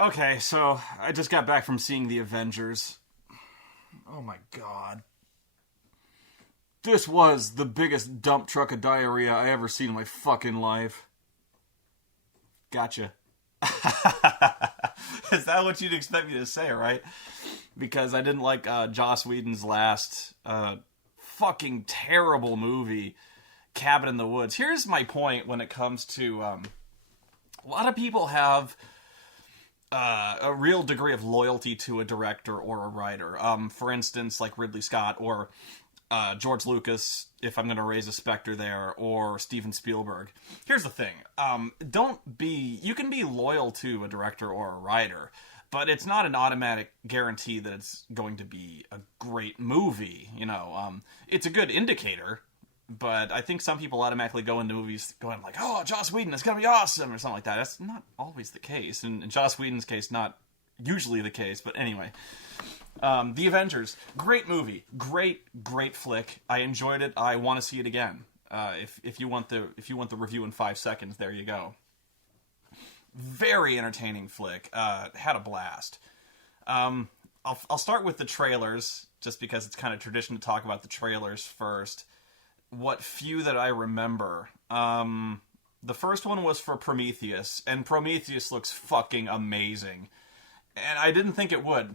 Okay, so I just got back from seeing the Avengers. Oh my god. This was the biggest dump truck of diarrhea I ever seen in my fucking life. Gotcha. Is that what you'd expect me to say, right? Because I didn't like Joss Whedon's last fucking terrible movie, Cabin in the Woods. Here's my point when it comes to a lot of people have a real degree of loyalty to a director or a writer. For instance, like Ridley Scott or George Lucas, if I'm going to raise a specter there, or Steven Spielberg. Here's the thing. You can be loyal to a director or a writer, but it's not an automatic guarantee that it's going to be a great movie. It's a good indicator, but I think some people automatically go into movies going like, oh, Joss Whedon, it's going to be awesome, or something like that. That's not always the case. And in Joss Whedon's case, not usually the case, but anyway. The Avengers, great movie, great flick. I enjoyed it. I want to see it again. If you want the review in 5 seconds, there you go. Very entertaining flick. Had a blast. I'll start with the trailers, just because it's kind of tradition to talk about the trailers first. What few that I remember. The first one was for Prometheus, and Prometheus looks fucking amazing. And I didn't think it would.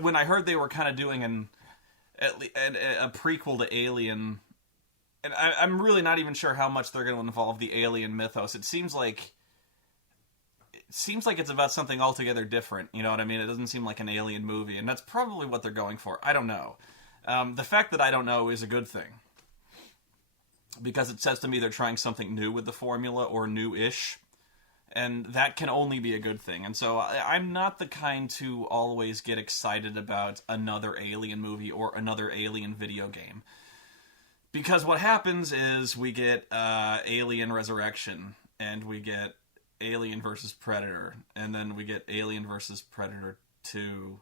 When I heard they were kind of doing a prequel to Alien, and I'm really not even sure how much they're going to involve the Alien mythos. It seems like it's about something altogether different. You know what I mean? It doesn't seem like an Alien movie, and that's probably what they're going for. I don't know. The fact that I don't know is a good thing, because it says to me they're trying something new with the formula, or new-ish. And that can only be a good thing. And so I'm not the kind to always get excited about another Alien movie or another Alien video game. Because what happens is we get Alien Resurrection, and we get Alien vs. Predator, and then we get Alien vs. Predator 2.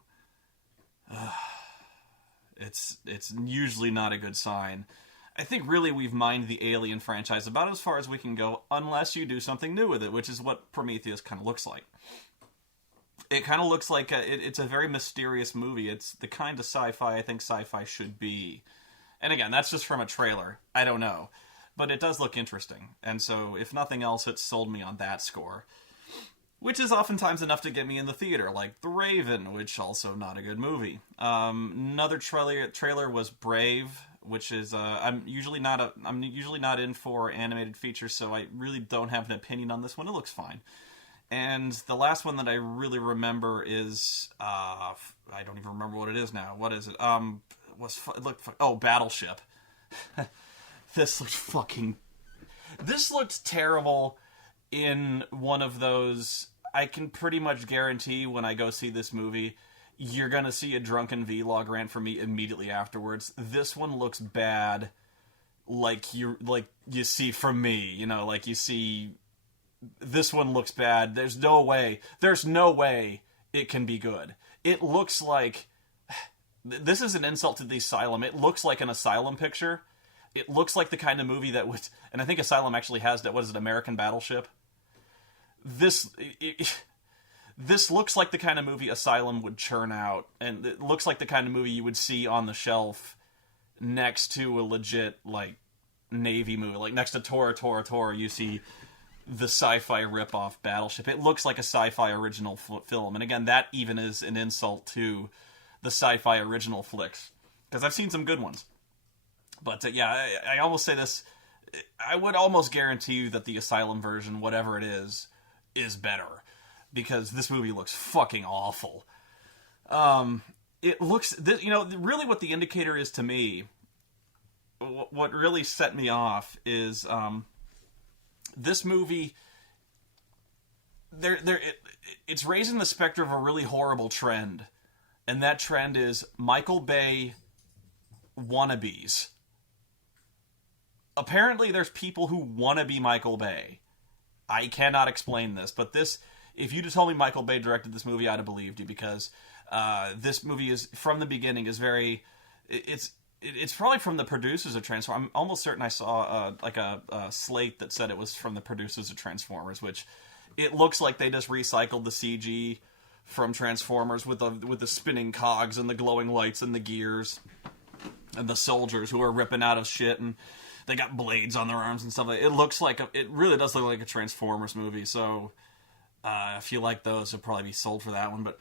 It's usually not a good sign. I think really we've mined the Alien franchise about as far as we can go, unless you do something new with it, which is what Prometheus kind of looks like. It kind of looks like it's a very mysterious movie. It's the kind of sci-fi I think sci-fi should be. And again, that's just from a trailer. I don't know. But it does look interesting. And so, if nothing else, it sold me on that score. Which is oftentimes enough to get me in the theater, like The Raven, which also not a good movie. Another trailer was Brave, which is I'm usually not in for animated features, so I really don't have an opinion on this one. It looks fine. And the last one that I really remember is I don't even remember what it is now. What is it? Battleship. This looked terrible in one of those. I can pretty much guarantee when I go see this movie, you're going to see a drunken vlog rant from me immediately afterwards. This one looks bad, like you see from me, like you see. This one looks bad. There's no way it can be good. It looks like, this is an insult to the Asylum. It looks like an Asylum picture. It looks like the kind of movie that would, and I think Asylum actually has that. What is it, American Battleship? This looks like the kind of movie Asylum would churn out, and it looks like the kind of movie you would see on the shelf next to a legit, like, Navy movie. Like, next to Tora, you see the sci-fi ripoff Battleship. It looks like a sci-fi original film, and again, that even is an insult to the sci-fi original flicks, because I've seen some good ones. But, I almost say this, I would almost guarantee you that the Asylum version, whatever it is better, because this movie looks fucking awful. It looks, really what the indicator is to me, what really set me off is this movie, it's raising the specter of a really horrible trend, and that trend is Michael Bay wannabes. Apparently there's people who want to be Michael Bay. I cannot explain this, but if you just told me Michael Bay directed this movie, I'd have believed you, because this movie is, from the beginning, is very, it's probably from the producers of Transformers. I'm almost certain I saw a slate that said it was from the producers of Transformers, which It looks like they just recycled the CG from Transformers with the spinning cogs and the glowing lights and the gears and the soldiers who are ripping out of shit, and they got blades on their arms and stuff. It looks like it really does look like a Transformers movie. So if you like those, you'll probably be sold for that one. But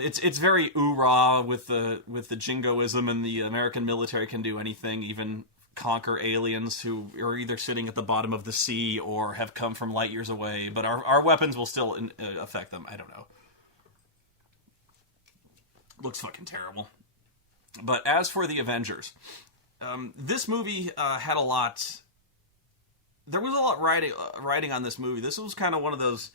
it's very ooh-rah with the jingoism, and the American military can do anything, even conquer aliens who are either sitting at the bottom of the sea or have come from light years away. But our weapons will still affect them. I don't know. Looks fucking terrible. But as for the Avengers, this movie had a lot. There was a lot riding on this movie. This was kind of one of those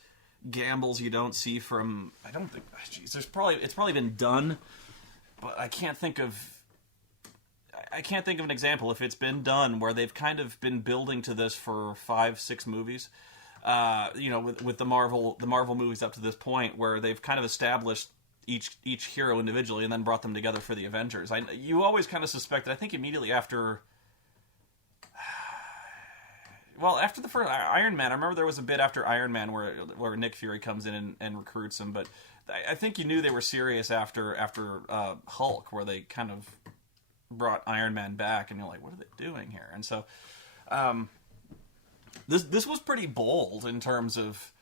gambles you don't see from. I don't think. Geez, it's probably been done, but I can't think of an example if it's been done where they've kind of been building to this for 5-6 movies. With the Marvel movies up to this point, where they've kind of established each hero individually and then brought them together for the Avengers. You always kind of suspected, I think immediately after... Well, after the first Iron Man, I remember there was a bit after Iron Man where Nick Fury comes in and recruits him, but I think you knew they were serious after Hulk, where they kind of brought Iron Man back, and you're like, what are they doing here? And so this was pretty bold in terms of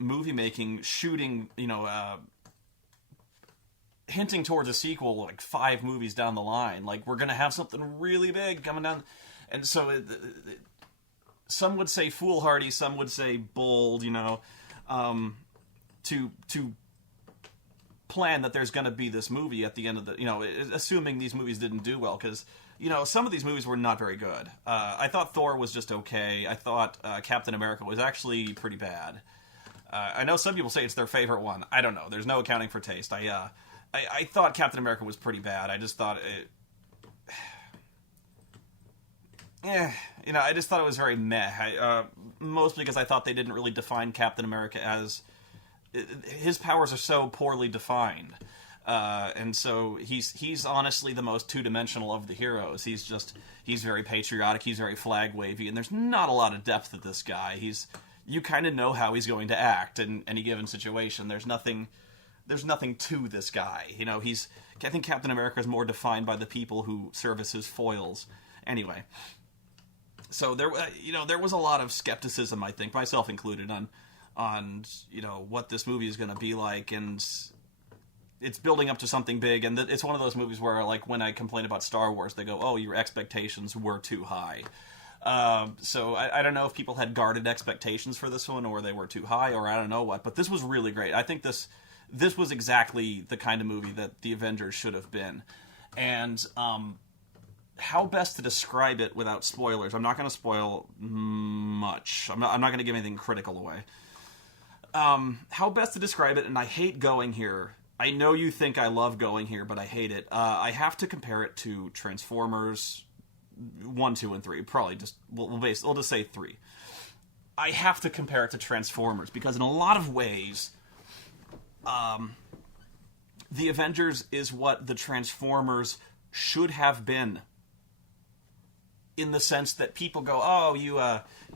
movie making, shooting, hinting towards a sequel like 5 movies down the line. Like, we're going to have something really big coming down. And so some would say foolhardy, some would say bold, to plan that there's going to be this movie at the end of the, assuming these movies didn't do well, because some of these movies were not very good. I thought Thor was just okay. I thought Captain America was actually pretty bad. I know some people say it's their favorite one. I don't know. There's no accounting for taste. I thought Captain America was pretty bad. I just thought it... I just thought it was very meh. Mostly because I thought they didn't really define Captain America as... His powers are so poorly defined. And so he's honestly the most two-dimensional of the heroes. He's very patriotic, he's very flag-wavy, and there's not a lot of depth to this guy. You kind of know how he's going to act in any given situation. There's nothing to this guy. I think Captain America is more defined by the people who serve as his foils. Anyway, so there was a lot of skepticism, I think, myself included, on what this movie is going to be like, and it's building up to something big, and it's one of those movies where, like, when I complain about Star Wars, they go, oh, your expectations were too high. So I don't know if people had guarded expectations for this one, or they were too high, or I don't know what, but this was really great. I think this was exactly the kind of movie that the Avengers should have been. And how best to describe it without spoilers? I'm not going to spoil much. I'm not going to give anything critical away. How best to describe it, and I hate going here. I know you think I love going here, but I hate it. I have to compare it to Transformers 1, 2, and 3. Probably just, we'll just say 3. I have to compare it to Transformers, because in a lot of ways, the Avengers is what the Transformers should have been. In the sense that people go, oh,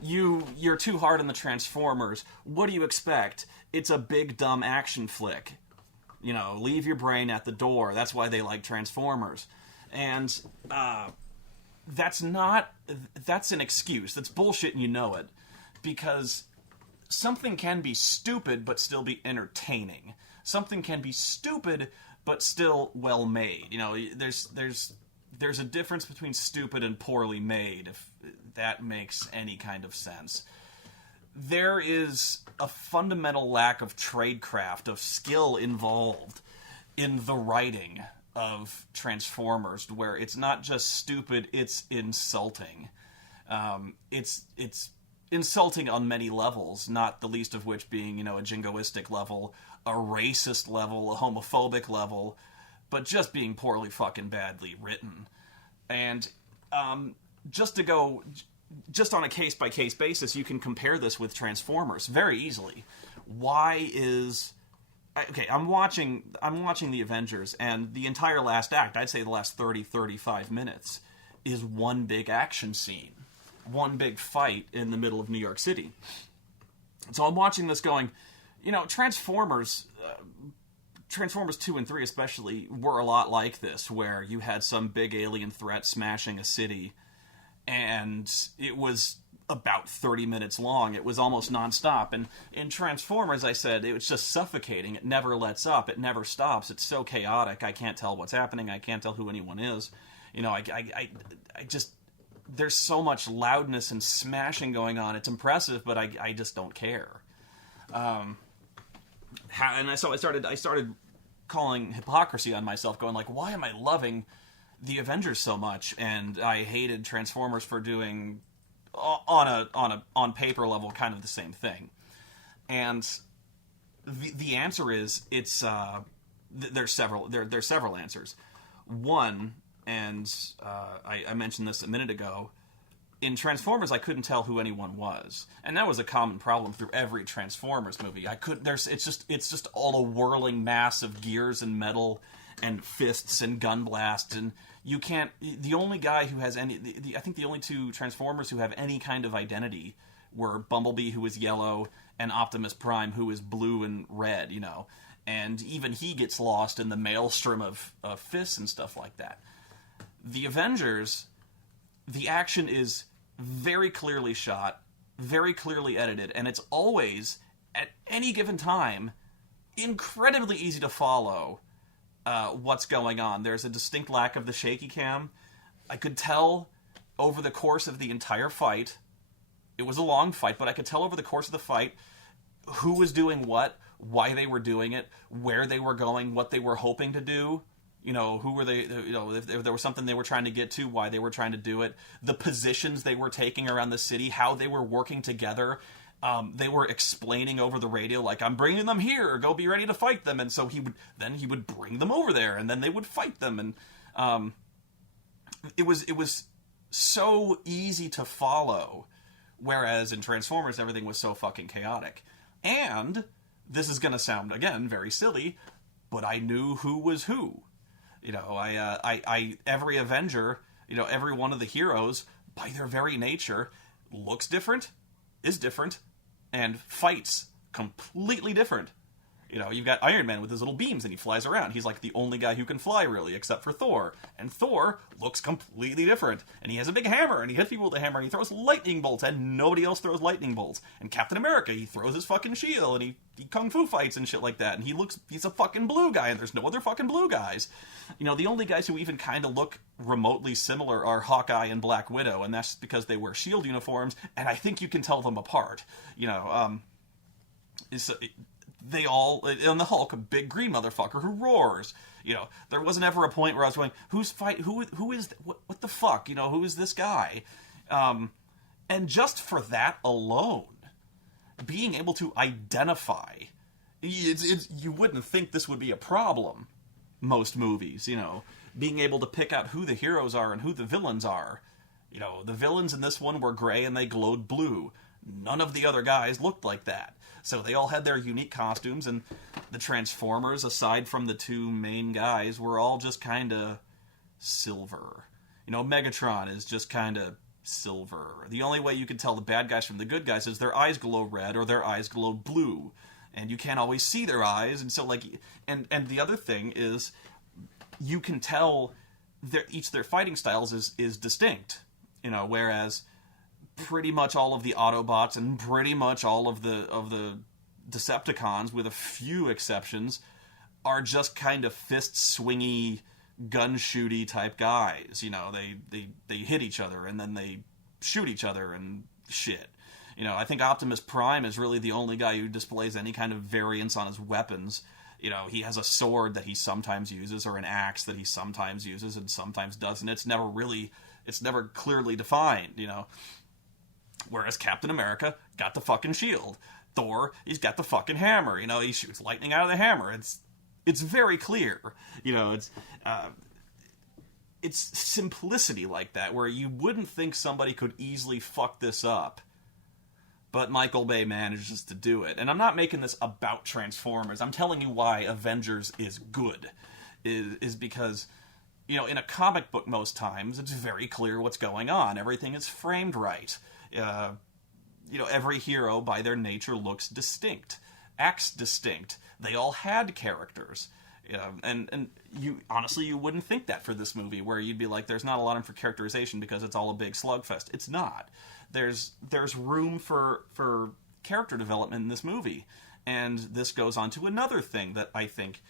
you're too hard on the Transformers. What do you expect? It's a big, dumb action flick. Leave your brain at the door. That's why they like Transformers. And that's an excuse. That's bullshit, and you know it. Because something can be stupid but still be entertaining. Something can be stupid but still well made. There's a difference between stupid and poorly made, if that makes any kind of sense. There is a fundamental lack of tradecraft, of skill involved in the writing of Transformers, where it's not just stupid, it's insulting. It's insulting on many levels, not the least of which being, a jingoistic level, a racist level, a homophobic level, but just being poorly fucking badly written. And just on a case-by-case basis, you can compare this with Transformers very easily. I'm watching the Avengers, and the entire last act, I'd say the last 30-35 minutes, is one big action scene. One big fight in the middle of New York City. So I'm watching this going, Transformers 2 and 3 especially were a lot like this, where you had some big alien threat smashing a city, and it was about 30 minutes long. It was almost nonstop. And in Transformers, I said, it was just suffocating. It never lets up. It never stops. It's so chaotic. I can't tell what's happening. I can't tell who anyone is. I just... There's so much loudness and smashing going on. It's impressive, but I just don't care. So I started calling hypocrisy on myself, going like, why am I loving the Avengers so much? And I hated Transformers for doing on paper level kind of the same thing. And the answer is there's several answers. One, and I mentioned this a minute ago, in Transformers, I couldn't tell who anyone was, and that was a common problem through every Transformers movie. It's just all a whirling mass of gears and metal and fists and gun blasts, and you can't. The only guy who has any, I think the only two Transformers who have any kind of identity were Bumblebee, who is yellow, and Optimus Prime, who is blue and red. And even he gets lost in the maelstrom of fists and stuff like that. The Avengers, the action is very clearly shot, very clearly edited, and it's always, at any given time, incredibly easy to follow what's going on. There's a distinct lack of the shaky cam. I could tell over the course of the entire fight, it was a long fight, but I could tell over the course of the fight who was doing what, why they were doing it, where they were going, what they were hoping to do. Who were they, if there was something they were trying to get to, why they were trying to do it, the positions they were taking around the city, how they were working together. They were explaining over the radio, like, I'm bringing them here, go be ready to fight them. And so he would bring them over there, and then they would fight them. And it was so easy to follow, whereas in Transformers, everything was so fucking chaotic. And this is going to sound, again, very silly, but I knew who was who. Every Avenger, every one of the heroes, by their very nature, looks different, is different, and fights completely different. You've got Iron Man with his little beams and he flies around. He's like the only guy who can fly, really, except for Thor. And Thor looks completely different. And he has a big hammer, and he hits people with a hammer, and he throws lightning bolts, and nobody else throws lightning bolts. And Captain America, he throws his fucking shield, and he kung fu fights and shit like that. And he's a fucking blue guy, and there's no other fucking blue guys. The only guys who even kind of look remotely similar are Hawkeye and Black Widow, and that's because they wear shield uniforms, and I think you can tell them apart. They all, and the Hulk, a big green motherfucker who roars. There wasn't ever a point where I was going, who is, what the fuck? Who is this guy? And just for that alone, being able to identify, you wouldn't think this would be a problem, most movies, being able to pick out who the heroes are and who the villains are. The villains in this one were gray and they glowed blue. None of the other guys looked like that. So they all had their unique costumes, and the Transformers, aside from the two main guys, were all just kind of silver. Megatron is just kind of silver. The only way you can tell the bad guys from the good guys is their eyes glow red or their eyes glow blue. And you can't always see their eyes, and so, and the other thing is, you can tell each their fighting styles is distinct. Whereas pretty much all of the Autobots and pretty much all of the Decepticons, with a few exceptions, are just kind of fist swingy, gun shooty type guys. They hit each other and then they shoot each other and shit. I think Optimus Prime is really the only guy who displays any kind of variance on his weapons. He has a sword that he sometimes uses, or an axe that he sometimes uses and sometimes doesn't. It's never clearly defined. Whereas Captain America got the fucking shield. Thor, he's got the fucking hammer. He shoots lightning out of the hammer. It's very clear. It's simplicity like that, where you wouldn't think somebody could easily fuck this up. But Michael Bay manages to do it. And I'm not making this about Transformers. I'm telling you why Avengers is good. Is because, in a comic book most times, it's very clear what's going on. Everything is framed right. every hero by their nature looks distinct, acts distinct. They all had characters. And you honestly, you wouldn't think that for this movie, where you'd be like, there's not a lot for characterization because it's all a big slugfest. It's not. There's room for character development in this movie. And this goes on to another thing that I think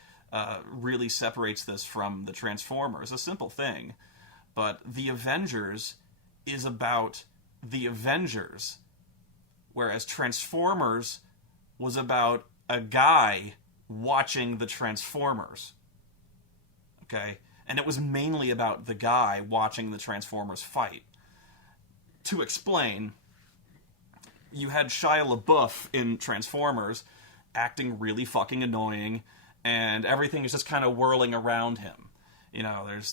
really separates this from the Transformers. A simple thing. But the Avengers is about the Avengers, whereas Transformers was about a guy watching the Transformers. Okay? And it was mainly about the guy watching the Transformers fight. To explain, you had Shia LaBeouf in Transformers acting really fucking annoying, and everything is just kind of whirling around him.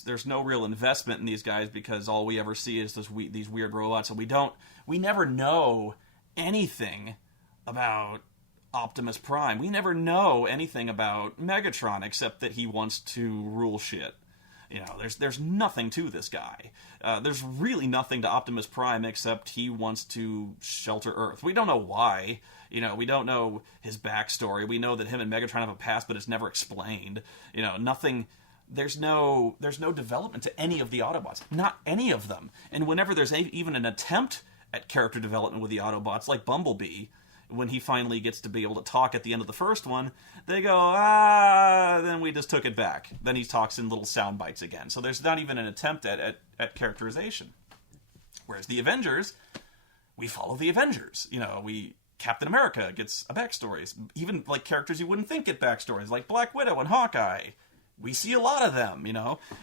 There's no real investment in these guys because all we ever see is these weird robots, and we never know anything about Optimus Prime. We never know anything about Megatron except that he wants to rule shit. There's nothing to this guy. There's really nothing to Optimus Prime except he wants to shelter Earth. We don't know why. We don't know his backstory. We know that him and Megatron have a past, but it's never explained. Nothing. There's no development to any of the Autobots. Not any of them. And whenever there's even an attempt at character development with the Autobots, like Bumblebee, when he finally gets to be able to talk at the end of the first one, they go, then we just took it back. Then he talks in little sound bites again. So there's not even an attempt at characterization. Whereas the Avengers, we follow the Avengers. Captain America gets a backstory. Even like characters you wouldn't think get backstories, like Black Widow and Hawkeye. We see a lot of them,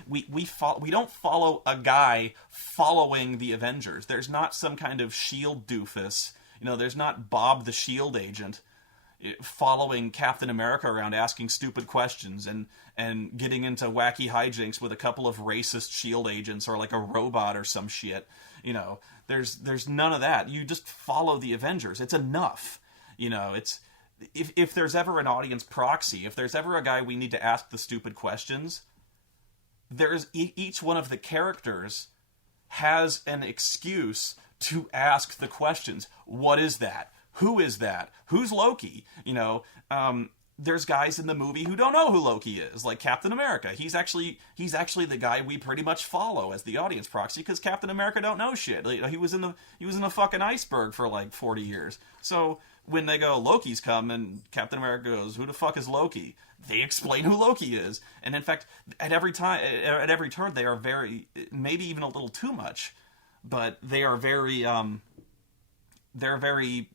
We don't follow a guy following the Avengers. There's not some kind of S.H.I.E.L.D. doofus. There's not Bob the S.H.I.E.L.D. agent following Captain America around asking stupid questions and getting into wacky hijinks with a couple of racist S.H.I.E.L.D. agents or like a robot or some shit. There's none of that. You just follow the Avengers. It's enough. It's if there's ever an audience proxy, if there's ever a guy we need to ask the stupid questions, there's each one of the characters has an excuse to ask the questions. What is that? Who is that? Who's Loki? There's guys in the movie who don't know who Loki is, like Captain America. He's actually the guy we pretty much follow as the audience proxy because Captain America don't know shit. He was in a fucking iceberg for like 40 years. So when they go, Loki's come, and Captain America goes, who the fuck is Loki? They explain who Loki is. And in fact, at every turn, they are very, maybe even a little too much, but they are very, they're very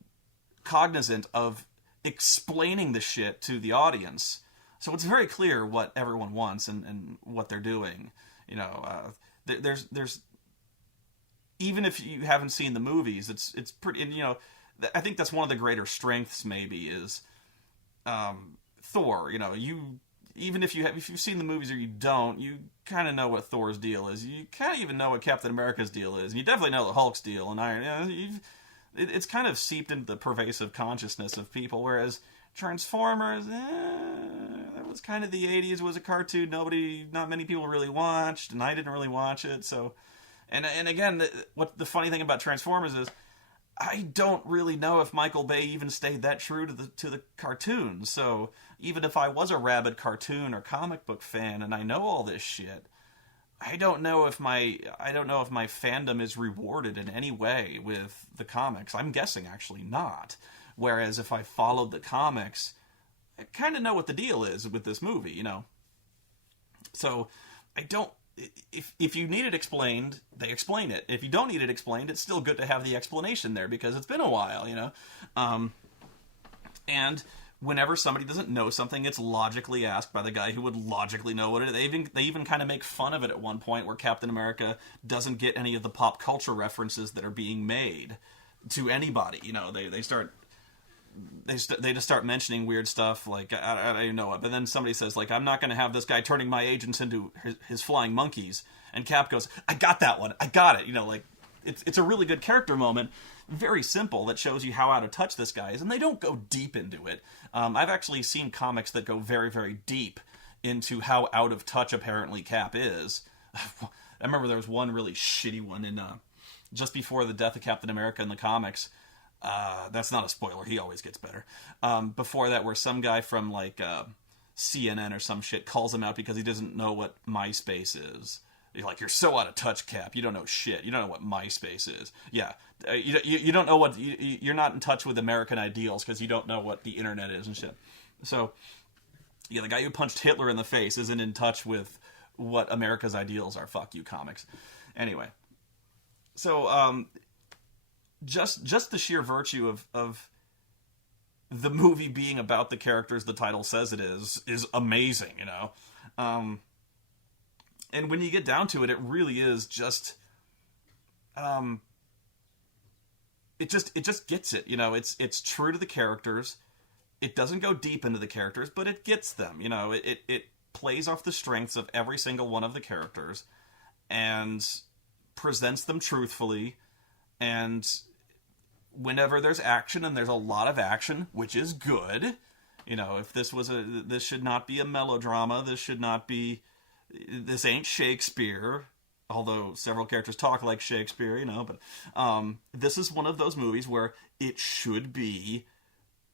cognizant of explaining the shit to the audience. So it's very clear what everyone wants and what they're doing. There's even if you haven't seen the movies, it's pretty, and, I think that's one of the greater strengths maybe is Thor. Even if you've seen the movies or you don't, you kind of know what Thor's deal is. You kind of even know what Captain America's deal is. And you definitely know the Hulk's deal and Iron. It's kind of seeped into the pervasive consciousness of people. Whereas Transformers, that was kind of the 80s. It was a cartoon not many people really watched, and I didn't really watch it. So, and again, what the funny thing about Transformers is, I don't really know if Michael Bay even stayed that true to the cartoon. So even if I was a rabid cartoon or comic book fan and I know all this shit, I don't know if my fandom is rewarded in any way with the comics. I'm guessing actually not. Whereas if I followed the comics, I kind of know what the deal is with this movie, So I don't. If you need it explained, they explain it. If you don't need it explained, it's still good to have the explanation there because it's been a while, And whenever somebody doesn't know something, it's logically asked by the guy who would logically know what it is. They even kind of make fun of it at one point where Captain America doesn't get any of the pop culture references that are being made to anybody. They just start mentioning weird stuff like I don't even know what, but then somebody says like, I'm not going to have this guy turning my agents into his flying monkeys, and Cap goes, I got that one, I got it. It's a really good character moment, very simple, that shows you how out of touch this guy is, and they don't go deep into it. I've actually seen comics that go very, very deep into how out of touch apparently Cap is. I remember there was one really shitty one in just before the death of Captain America in the comics. That's not a spoiler. He always gets better. Before that, where some guy from like CNN or some shit calls him out because he doesn't know what MySpace is. You're like, you're so out of touch, Cap. You don't know shit. You don't know what MySpace is. Yeah, you don't know what you're not in touch with American ideals because you don't know what the internet is and shit. So, yeah, the guy who punched Hitler in the face isn't in touch with what America's ideals are. Fuck you, comics. Anyway, so just the sheer virtue of the movie being about the characters the title says it is amazing, you know. And when you get down to it, it really is just, it just gets it, you know. It's true to the characters. It doesn't go deep into the characters, but it gets them, you know. It plays off the strengths of every single one of the characters and presents them truthfully. And whenever there's action, and there's a lot of action, which is good, you know, if this should not be a melodrama, this ain't Shakespeare, although several characters talk like Shakespeare, you know, but this is one of those movies where it should be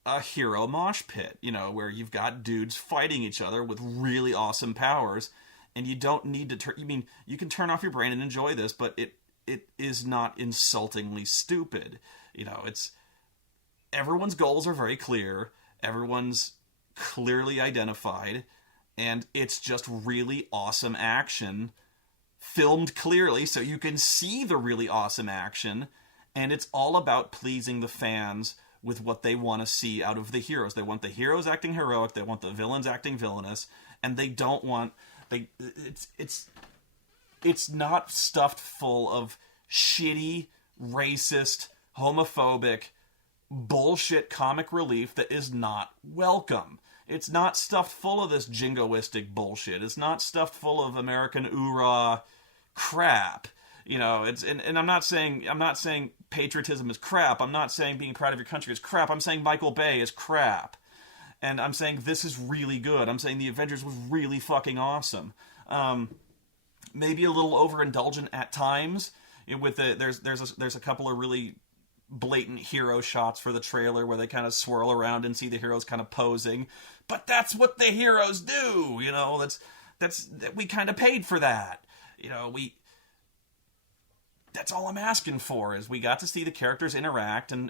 a hero mosh pit, you know, where you've got dudes fighting each other with really awesome powers, and you don't need to you can turn off your brain and enjoy this, but it is not insultingly stupid. You know, everyone's goals are very clear, everyone's clearly identified, and it's just really awesome action, filmed clearly so you can see the really awesome action, and it's all about pleasing the fans with what they want to see out of the heroes. They want the heroes acting heroic, they want the villains acting villainous, and they don't want... It's not stuffed full of shitty, racist, homophobic, bullshit comic relief that is not welcome. It's not stuffed full of this jingoistic bullshit. It's not stuffed full of American oorah crap. You know, and I'm not saying patriotism is crap. I'm not saying being proud of your country is crap. I'm saying Michael Bay is crap. And I'm saying this is really good. I'm saying the Avengers was really fucking awesome. Maybe a little overindulgent at times. With there's a couple of really blatant hero shots for the trailer where they kind of swirl around and see the heroes kind of posing, but that's what the heroes do, you know. That's we kind of paid for that, you know. That's all I'm asking for, is we got to see the characters interact and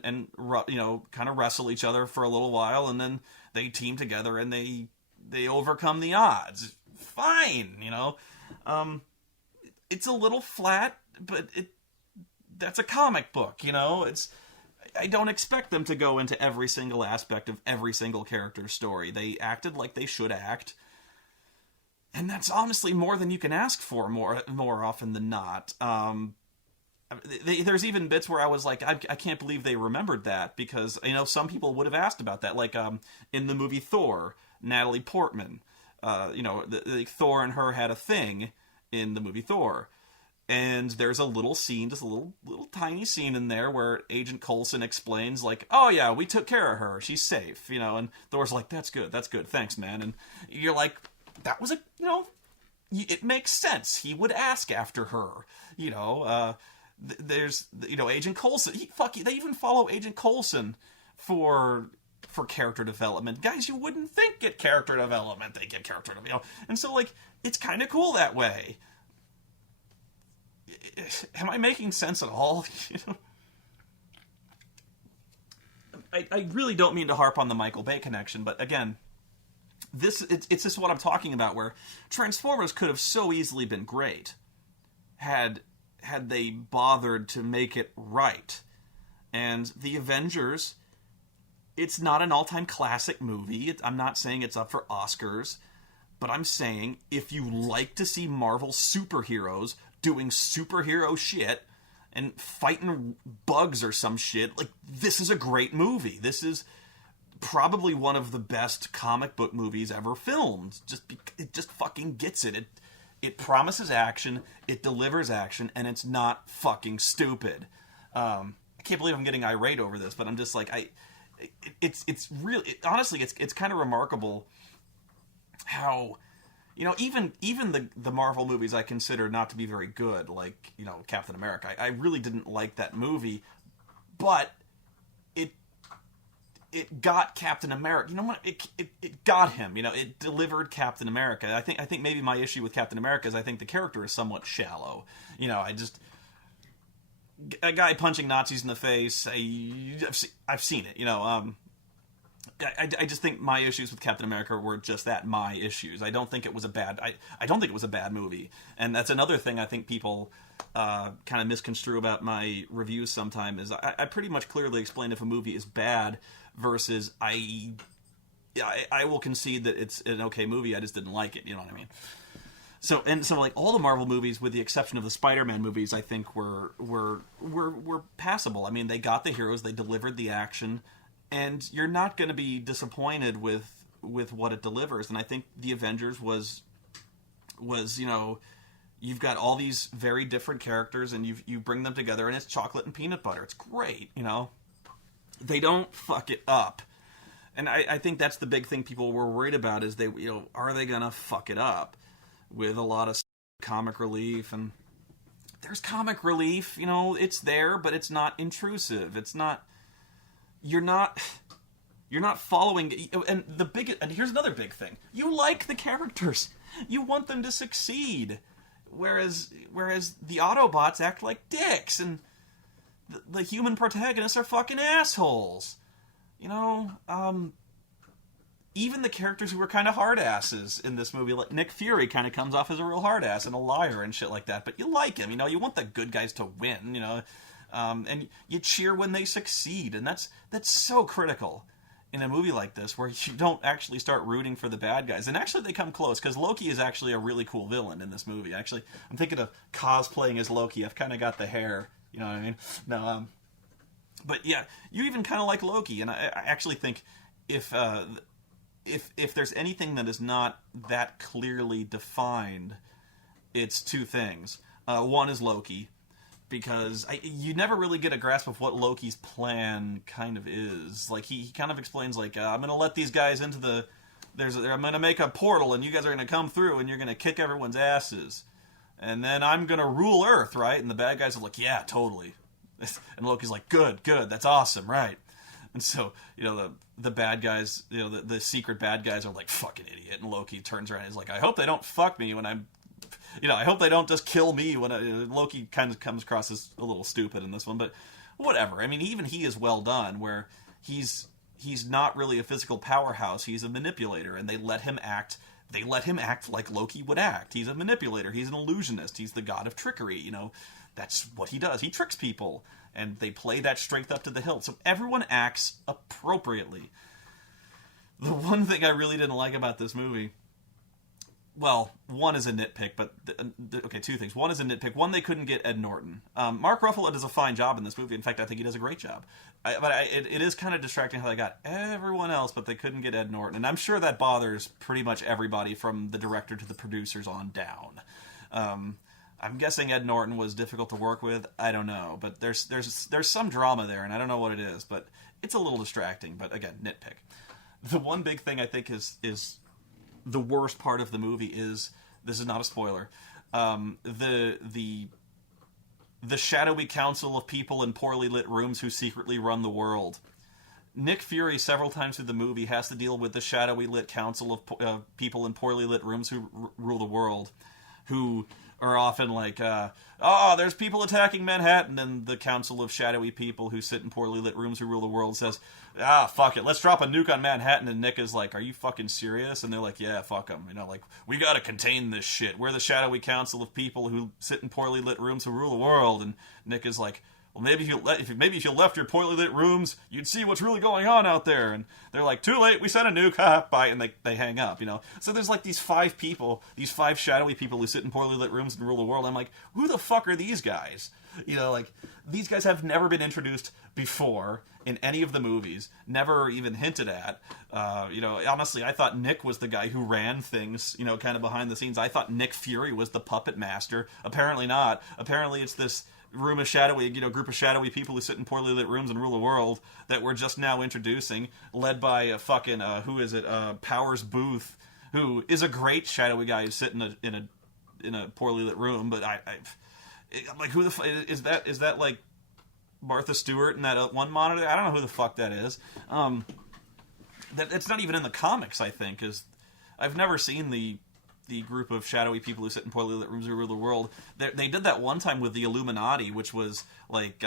you know, kind of wrestle each other for a little while, and then they team together and they overcome the odds. Fine, you know. It's a little flat, but that's a comic book, you know. I don't expect them to go into every single aspect of every single character's story. They acted like they should act, and that's honestly more than you can ask for more often than not. There's even bits where I was like, I can't believe they remembered that, because, you know, some people would have asked about that, like in the movie Thor, Natalie Portman, you know, the Thor and her had a thing in the movie Thor. And there's a little scene, just a little tiny scene in there where Agent Coulson explains, like, oh yeah, we took care of her, she's safe, you know, and Thor's like, that's good, thanks, man. And you're like, that was you know, it makes sense, he would ask after her, you know. There's, you know, Agent Coulson, they even follow Agent Coulson for character development. Guys you wouldn't think get character development, they get character development, you know. And so, like, it's kind of cool that way. Am I making sense at all? You know? I really don't mean to harp on the Michael Bay connection, but again, it's just what I'm talking about, where Transformers could have so easily been great had they bothered to make it right. And the Avengers, it's not an all-time classic movie. I'm not saying it's up for Oscars, but I'm saying if you like to see Marvel superheroes doing superhero shit and fighting bugs or some shit, like, this is a great movie. This is probably one of the best comic book movies ever filmed. It just fucking gets it. It promises action, it delivers action, and it's not fucking stupid. I can't believe I'm getting irate over this, but I'm just like, it's really, honestly, it's kind of remarkable how, you know, even the Marvel movies I consider not to be very good, like, you know, Captain America. I really didn't like that movie, but it got Captain America. You know what? It got him. You know, it delivered Captain America. I think maybe my issue with Captain America is I think the character is somewhat shallow. You know, a guy punching Nazis in the face. I've seen it. You know, I just think my issues with Captain America were just that, my issues. I don't think it was a bad. I don't think it was a bad movie, and that's another thing I think people kind of misconstrue about my reviews. Sometimes is I pretty much clearly explain if a movie is bad versus I will concede that it's an okay movie. I just didn't like it. You know what I mean? So like all the Marvel movies, with the exception of the Spider-Man movies, I think were passable. I mean, they got the heroes, they delivered the action, and you're not going to be disappointed with what it delivers. And I think the Avengers was you know, you've got all these very different characters, and you bring them together, and it's chocolate and peanut butter. It's great, you know. They don't fuck it up. And I think that's the big thing people were worried about is are they going to fuck it up with a lot of comic relief? And there's comic relief, you know, it's there, but it's not intrusive. It's not, you're not following, and here's another big thing. You like the characters. You want them to succeed. Whereas the Autobots act like dicks, and the human protagonists are fucking assholes. You know, even the characters who were kind of hard asses in this movie, like Nick Fury, kind of comes off as a real hard ass and a liar and shit like that. But you like him, you know. You want the good guys to win, you know, and you cheer when they succeed, and that's so critical in a movie like this, where you don't actually start rooting for the bad guys. And actually, they come close, because Loki is actually a really cool villain in this movie. Actually, I'm thinking of cosplaying as Loki. I've kind of got the hair. You know what I mean? No, but yeah, you even kind of like Loki, and I actually think if there's anything that is not that clearly defined, it's two things. One is Loki, because you never really get a grasp of what Loki's plan kind of is. Like he kind of explains, like, I'm going to let these guys into I'm going to make a portal, and you guys are going to come through, and you're going to kick everyone's asses. And then I'm going to rule Earth, right? And the bad guys are like, yeah, totally. And Loki's like, good, that's awesome, right? And so, you know, the bad guys, you know, the secret bad guys are like, fucking idiot. And Loki turns around and is like, I hope they don't fuck me when I'm, you know, I hope they don't just kill me when Loki kind of comes across as a little stupid in this one, but whatever. I mean, even he is well done, where he's not really a physical powerhouse. He's a manipulator, and they let him act like Loki would act. He's a manipulator. He's an illusionist. He's the god of trickery. You know, that's what he does. He tricks people, and they play that strength up to the hilt. So everyone acts appropriately. The one thing I really didn't like about this movie, well, one is a nitpick, but okay, two things. One is a nitpick. One, they couldn't get Ed Norton. Mark Ruffalo does a fine job in this movie. In fact, I think he does a great job. It is kind of distracting how they got everyone else, but they couldn't get Ed Norton. And I'm sure that bothers pretty much everybody from the director to the producers on down. I'm guessing Ed Norton was difficult to work with. I don't know, but there's some drama there, and I don't know what it is, but it's a little distracting. But again, nitpick. The one big thing I think is the worst part of the movie is, this is not a spoiler, the shadowy council of people in poorly lit rooms who secretly run the world. Nick Fury, several times through the movie, has to deal with the shadowy lit council of people in poorly lit rooms who rule the world, who are often like, there's people attacking Manhattan, and the council of shadowy people who sit in poorly lit rooms who rule the world says, fuck it, let's drop a nuke on Manhattan. And Nick is like, are you fucking serious? And they're like, yeah, fuck them. You know, like, we gotta contain this shit. We're the shadowy council of people who sit in poorly lit rooms who rule the world. And Nick is like, well, maybe if you left your poorly lit rooms, you'd see what's really going on out there. And they're like, too late, we sent a nuke, bye, and they hang up, you know. So there's like these five shadowy people who sit in poorly lit rooms and rule the world. I'm like, who the fuck are these guys? You know, like, these guys have never been introduced before in any of the movies, never even hinted at. You know, honestly, I thought Nick was the guy who ran things, you know, kind of behind the scenes. I thought Nick Fury was the puppet master. Apparently not. Apparently it's this group of shadowy people who sit in poorly lit rooms and rule the world that we're just now introducing, led by a fucking Powers Booth, who is a great shadowy guy who's sitting in a poorly lit room. But I'm like, who the is that like Martha Stewart in that one monitor? I don't know who the fuck that is. that it's not even in the comics, I think, is I've never seen the group of shadowy people who sit in poorly lit rooms who rule the world. They did that one time with the Illuminati, which was like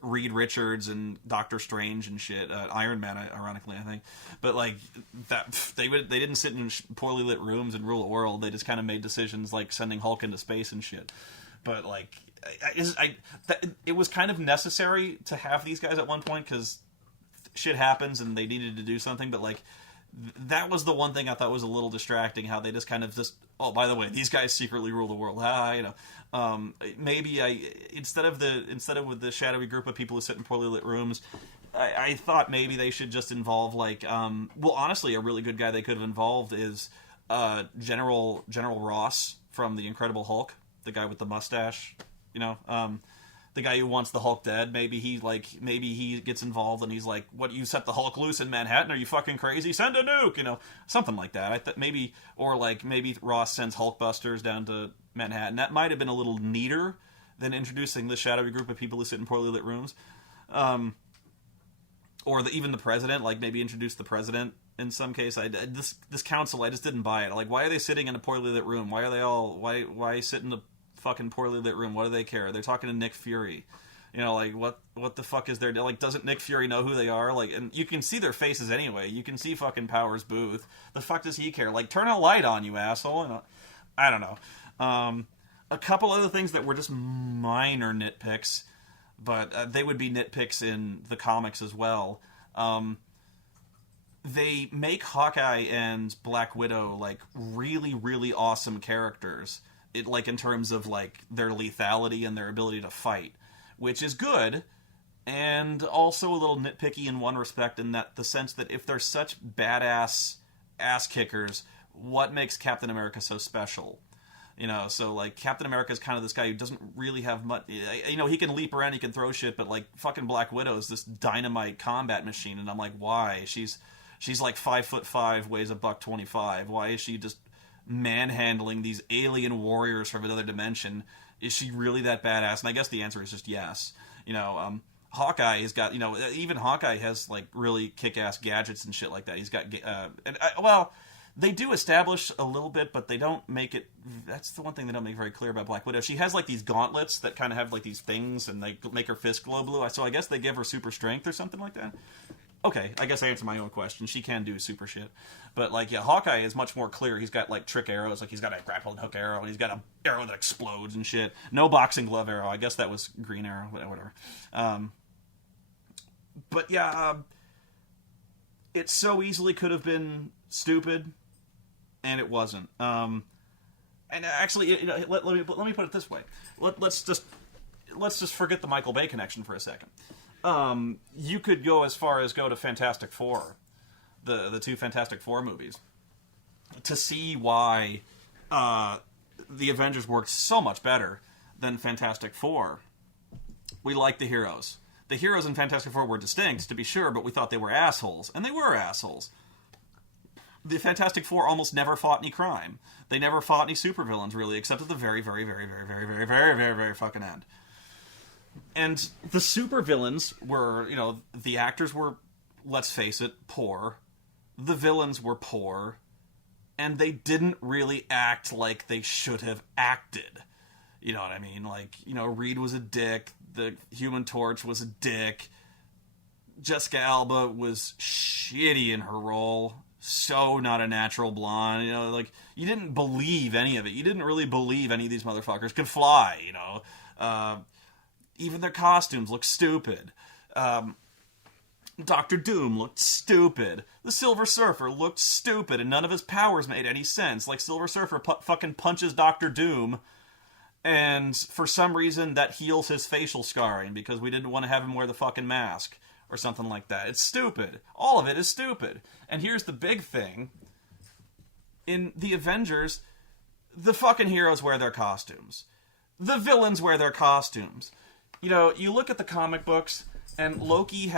Reed Richards and Doctor Strange and shit, Iron Man, ironically, I think. But like that, they didn't sit in poorly lit rooms and rule the world. They just kind of made decisions like sending Hulk into space and shit. But like, it was kind of necessary to have these guys at one point because shit happens and they needed to do something. But like, that was the one thing I thought was a little distracting. How they just oh, by the way, these guys secretly rule the world. Maybe instead of with the shadowy group of people who sit in poorly lit rooms, I thought maybe they should just involve like well, honestly, a really good guy they could have involved is General Ross from the Incredible Hulk, the guy with the mustache, the guy who wants the Hulk dead. Maybe he gets involved and he's like, "What? You set the Hulk loose in Manhattan? Are you fucking crazy? Send a nuke!" Something like that. I thought maybe Ross sends Hulkbusters down to Manhattan. That might have been a little neater than introducing the shadowy group of people who sit in poorly lit rooms, or even the president. Like maybe introduce the president in some case. This council, I just didn't buy it. Like, why are they sitting in a poorly lit room? Why are they all? Why sit in a fucking poorly lit room? What do they care? They're talking to Nick Fury. Like what the fuck is there? Like, doesn't Nick Fury know who they are? Like, and you can see their faces anyway. You can see fucking Powers Booth. The fuck does he care? Like, turn a light on, you asshole. I don't know. A couple other things that were just minor nitpicks, but they would be nitpicks in the comics as well. They make Hawkeye and Black Widow like really, really awesome characters. In terms of like their lethality and their ability to fight, which is good, and also a little nitpicky in one respect, in that the sense that if they're such badass ass kickers, what makes Captain America so special? So like Captain America is kind of this guy who doesn't really have much. He can leap around, he can throw shit, but like fucking Black Widow is this dynamite combat machine, and I'm like, why? She's like 5'5", weighs $125. Why is she just manhandling these alien warriors from another dimension? Is she really that badass? And I guess the answer is just yes. Hawkeye has got, even Hawkeye has like really kick-ass gadgets and shit like that. He's got, they do establish a little bit, but they don't make it. That's the one thing they don't make very clear about Black Widow. She has like these gauntlets that kind of have like these things, and they make her fist glow blue. So I guess they give her super strength or something like that. Okay, I guess I answered my own question. She can do super shit. But, like, yeah, Hawkeye is much more clear. He's got, like, trick arrows. Like, he's got a grappling hook arrow, and he's got an arrow that explodes and shit. No boxing glove arrow. I guess that was Green Arrow, whatever. But, yeah, it so easily could have been stupid, and it wasn't. And actually, let me put it this way. Let's just forget the Michael Bay connection for a second. You could go as far as go to Fantastic Four, the two Fantastic Four movies, to see why the Avengers worked so much better than Fantastic Four. We liked the heroes. The heroes in Fantastic Four were distinct, to be sure, but we thought they were assholes, and they were assholes. The Fantastic Four almost never fought any crime. They never fought any supervillains, really, except at the very, very, very, very, very, very, very, very, very fucking end. And the supervillains were, the actors were, let's face it, poor. The villains were poor. And they didn't really act like they should have acted. You know what I mean? Like, Reed was a dick. The Human Torch was a dick. Jessica Alba was shitty in her role. So not a natural blonde. You didn't believe any of it. You didn't really believe any of these motherfuckers could fly, Even their costumes looked stupid. Doctor Doom looked stupid. The Silver Surfer looked stupid, and none of his powers made any sense. Like, Silver Surfer fucking punches Doctor Doom, and for some reason that heals his facial scarring, because we didn't want to have him wear the fucking mask, or something like that. It's stupid. All of it is stupid. And here's the big thing. In the Avengers, the fucking heroes wear their costumes. The villains wear their costumes. You look at the comic books, and Loki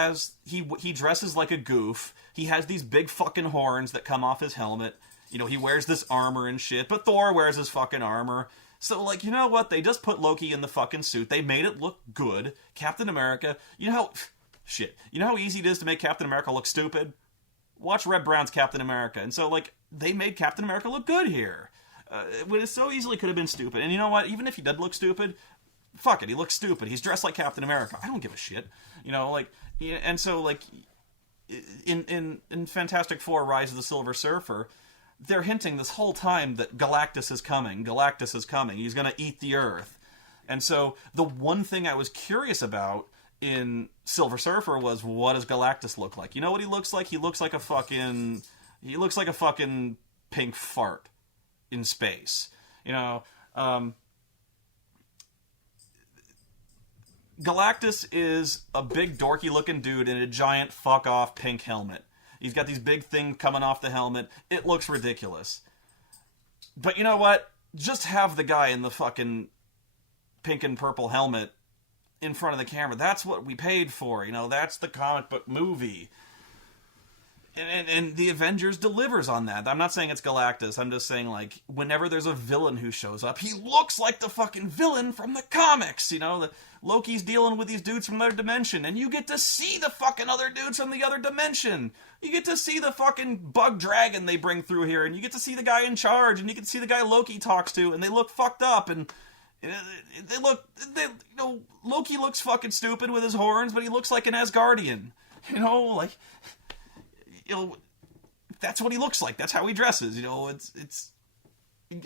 he dresses like a goof. He has these big fucking horns that come off his helmet. He wears this armor and shit, but Thor wears his fucking armor. So, like, you know what? They just put Loki in the fucking suit. They made it look good. Captain America, Shit. You know how easy it is to make Captain America look stupid? Watch Red Brown's Captain America. And so, like, they made Captain America look good here. When it so easily could have been stupid. And you know what? Even if he did look stupid, fuck it. He looks stupid. He's dressed like Captain America. I don't give a shit. You know, like, and so, like, in Fantastic Four: Rise of the Silver Surfer, they're hinting this whole time that Galactus is coming. Galactus is coming. He's going to eat the Earth. And so the one thing I was curious about in Silver Surfer was, what does Galactus look like? You know what he looks like? He looks like a fucking pink fart in space. You know, Galactus is a big dorky looking dude in a giant fuck off pink helmet. He's got these big things coming off the helmet. It looks ridiculous. But you know what? Just have the guy in the fucking pink and purple helmet in front of the camera. That's what we paid for. You know, that's the comic book movie. And the Avengers delivers on that. I'm not saying it's Galactus. I'm just saying, like, whenever there's a villain who shows up, he looks like the fucking villain from the comics. You know, Loki's dealing with these dudes from another dimension, and you get to see the fucking other dudes from the other dimension. You get to see the fucking bug dragon they bring through here, and you get to see the guy in charge, and you get to see the guy Loki talks to, and they look fucked up, and Loki looks fucking stupid with his horns, but he looks like an Asgardian. You know, like, you know, that's what he looks like. That's how he dresses. You know, it's.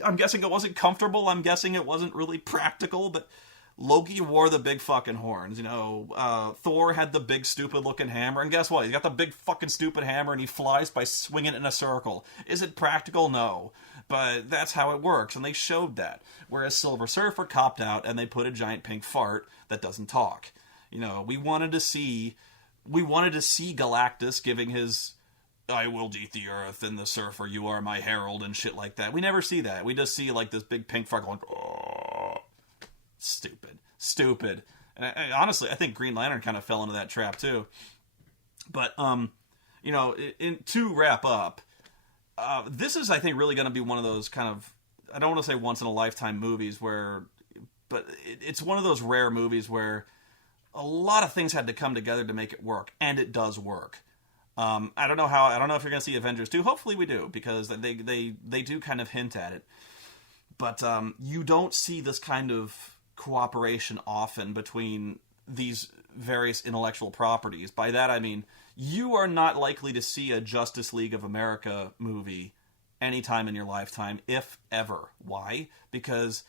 I'm guessing it wasn't comfortable. I'm guessing it wasn't really practical, but Loki wore the big fucking horns. You know, Thor had the big stupid looking hammer, and guess what? He's got the big fucking stupid hammer, and he flies by swinging it in a circle. Is it practical? No. But that's how it works, and they showed that. Whereas Silver Surfer copped out, and they put a giant pink fart that doesn't talk. You know, we wanted to see Galactus giving his "I will eat the Earth" and the Surfer, "You are my herald" and shit like that. We never see that. We just see like this big pink fart going, "Oh, stupid." And honestly, I think Green Lantern kind of fell into that trap too. But you know, to wrap up. This is, I think, really going to be one of those kind of, I don't want to say once in a lifetime movies but it's one of those rare movies where a lot of things had to come together to make it work, and it does work. I don't know if you're going to see Avengers 2. Hopefully we do, because they do kind of hint at it. But you don't see this kind of cooperation often between these various intellectual properties. By that I mean, you are not likely to see a Justice League of America movie anytime in your lifetime, if ever. Why? Because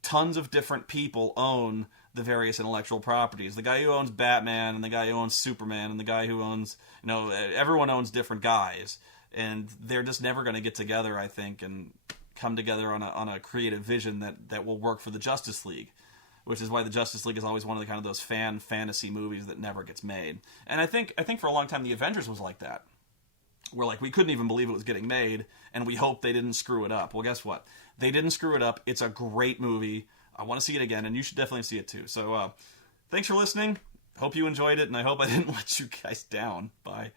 tons of different people own the various intellectual properties. The guy who owns Batman, and the guy who owns Superman, and the guy who owns, you know, everyone owns different guys. And they're just never going to get together, I think, and come together on a creative vision that will work for the Justice League. Which is why the Justice League is always one of the kind of those fan fantasy movies that never gets made. And I think for a long time the Avengers was like that. Where, like, we couldn't even believe it was getting made, and we hoped they didn't screw it up. Well, guess what? They didn't screw it up. It's a great movie. I want to see it again, and you should definitely see it too. So, thanks for listening. Hope you enjoyed it, and I hope I didn't let you guys down. Bye.